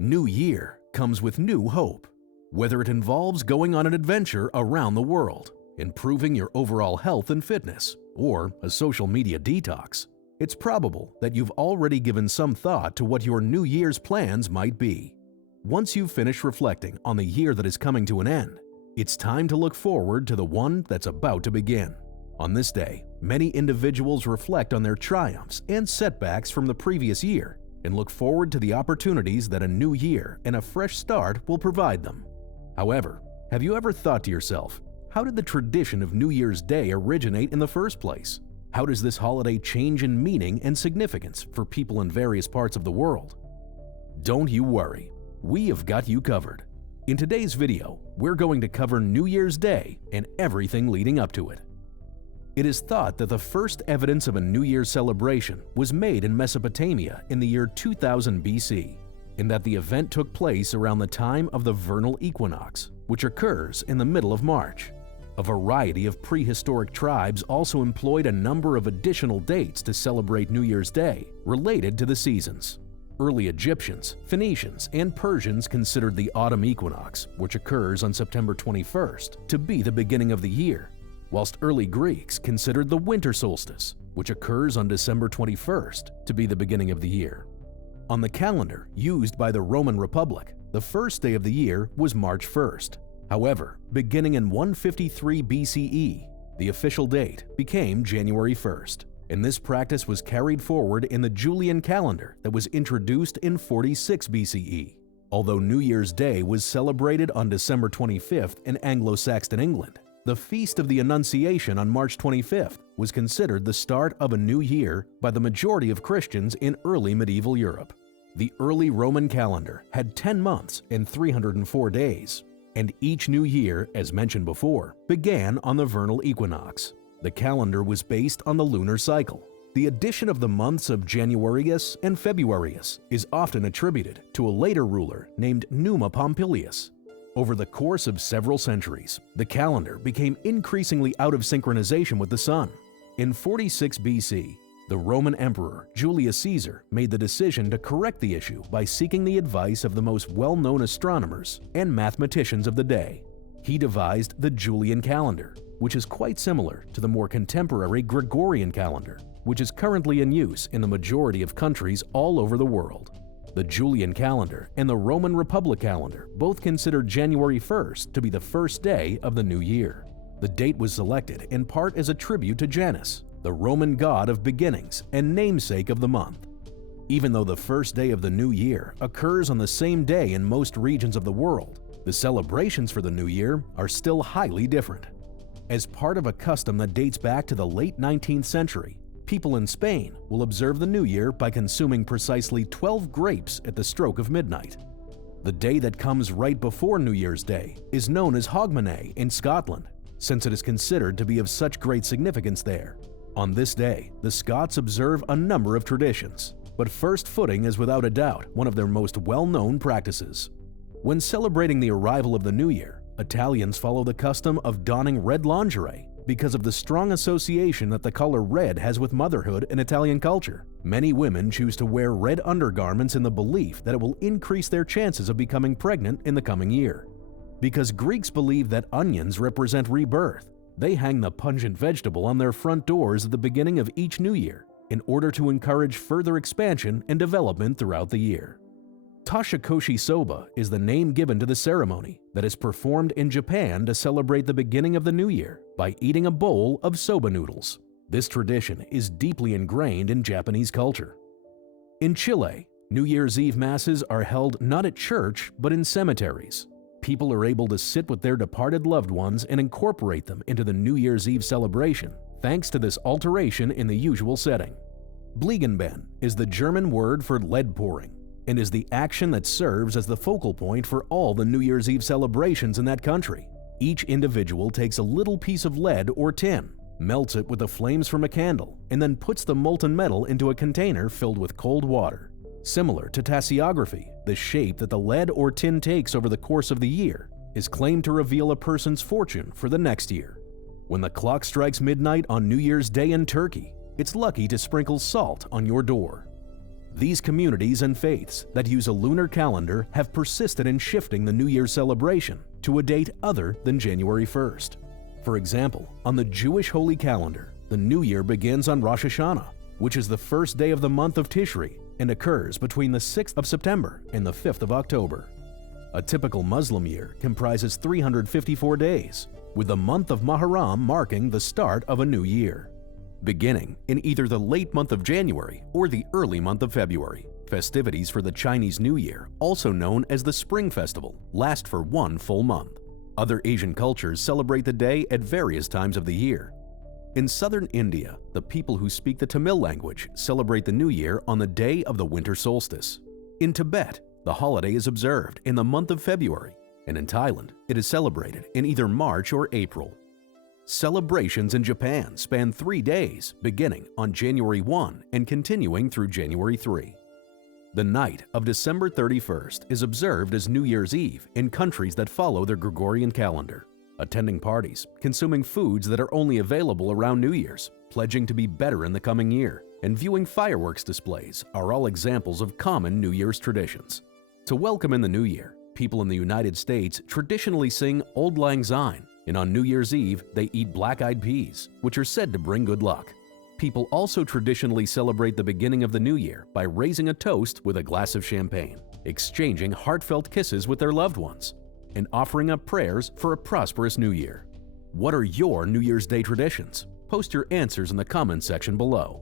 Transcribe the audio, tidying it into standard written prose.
New Year comes with new hope. Whether it involves going on an adventure around the world, improving your overall health and fitness, or a social media detox, it's probable that you've already given some thought to what your New Year's plans might be. Once you've finished reflecting on the year that is coming to an end, it's time to look forward to the one that's about to begin. On this day, many individuals reflect on their triumphs and setbacks from the previous year and look forward to the opportunities that a new year and a fresh start will provide them. However, have you ever thought to yourself, how did the tradition of New Year's Day originate in the first place? How does this holiday change in meaning and significance for people in various parts of the world? Don't you worry, we have got you covered. In today's video, we're going to cover New Year's Day and everything leading up to it. It is thought that the first evidence of a New Year's celebration was made in Mesopotamia in the year 2000 BC, and that the event took place around the time of the vernal equinox, which occurs in the middle of March. A variety of prehistoric tribes also employed a number of additional dates to celebrate New Year's Day related to the seasons. Early Egyptians, Phoenicians, and Persians considered the autumn equinox, which occurs on September 21st, to be the beginning of the year, whilst early Greeks considered the winter solstice, which occurs on December 21st, to be the beginning of the year. On the calendar used by the Roman Republic, the first day of the year was March 1st. However, beginning in 153 BCE, the official date became January 1st, and this practice was carried forward in the Julian calendar that was introduced in 46 BCE. Although New Year's Day was celebrated on December 25th in Anglo-Saxon England, the Feast of the Annunciation on March 25th was considered the start of a new year by the majority of Christians in early medieval Europe. The early Roman calendar had 10 months and 304 days, and each new year, as mentioned before, began on the vernal equinox. The calendar was based on the lunar cycle. The addition of the months of Januarius and Februarius is often attributed to a later ruler named Numa Pompilius. Over the course of several centuries, the calendar became increasingly out of synchronization with the sun. In 46 BC, the Roman Emperor Julius Caesar made the decision to correct the issue by seeking the advice of the most well-known astronomers and mathematicians of the day. He devised the Julian calendar, which is quite similar to the more contemporary Gregorian calendar, which is currently in use in the majority of countries all over the world. The Julian calendar and the Roman Republic calendar both considered January 1st to be the first day of the new year. The date was selected in part as a tribute to Janus, the Roman god of beginnings and namesake of the month. Even though the first day of the new year occurs on the same day in most regions of the world, the celebrations for the new year are still highly different. As part of a custom that dates back to the late 19th century, people in Spain will observe the new year by consuming precisely 12 grapes at the stroke of midnight. The day that comes right before New Year's Day is known as Hogmanay in Scotland, since it is considered to be of such great significance there. On this day, the Scots observe a number of traditions, but first footing is without a doubt one of their most well-known practices. When celebrating the arrival of the new year, Italians follow the custom of donning red lingerie because of the strong association that the color red has with motherhood in Italian culture. Many women choose to wear red undergarments in the belief that it will increase their chances of becoming pregnant in the coming year. Because Greeks believe that onions represent rebirth, they hang the pungent vegetable on their front doors at the beginning of each new year in order to encourage further expansion and development throughout the year. Toshikoshi soba is the name given to the ceremony that is performed in Japan to celebrate the beginning of the new year by eating a bowl of soba noodles. This tradition is deeply ingrained in Japanese culture. In Chile, New Year's Eve masses are held not at church but in cemeteries. People are able to sit with their departed loved ones and incorporate them into the New Year's Eve celebration, thanks to this alteration in the usual setting. Bliegenben is the German word for lead pouring, and is the action that serves as the focal point for all the New Year's Eve celebrations in that country. Each individual takes a little piece of lead or tin, melts it with the flames from a candle, and then puts the molten metal into a container filled with cold water. Similar to tasseography, the shape that the lead or tin takes over the course of the year is claimed to reveal a person's fortune for the next year. When the clock strikes midnight on New Year's Day in Turkey, it's lucky to sprinkle salt on your door. These communities and faiths that use a lunar calendar have persisted in shifting the New Year's celebration to a date other than January 1st. For example, on the Jewish holy calendar, the New Year begins on Rosh Hashanah, which is the first day of the month of Tishri and occurs between the 6th of September and the 5th of October. A typical Muslim year comprises 354 days, with the month of Muharram marking the start of a new year. Beginning in either the late month of January or the early month of February, festivities for the Chinese New Year, also known as the Spring Festival, last for one full month. Other Asian cultures celebrate the day at various times of the year. In southern India, the people who speak the Tamil language celebrate the New Year on the day of the winter solstice. In Tibet, the holiday is observed in the month of February, and in Thailand, it is celebrated in either March or April. Celebrations in Japan span 3 days, beginning on January 1 and continuing through January 3. The night of December 31st is observed as New Year's Eve in countries that follow their Gregorian calendar. Attending parties, consuming foods that are only available around New Year's, pledging to be better in the coming year, and viewing fireworks displays are all examples of common New Year's traditions. To welcome in the New Year, people in the United States traditionally sing Auld Lang Syne, and on New Year's Eve, they eat black-eyed peas, which are said to bring good luck. People also traditionally celebrate the beginning of the new year by raising a toast with a glass of champagne, exchanging heartfelt kisses with their loved ones, and offering up prayers for a prosperous new year. What are your New Year's Day traditions? Post your answers in the comments section below.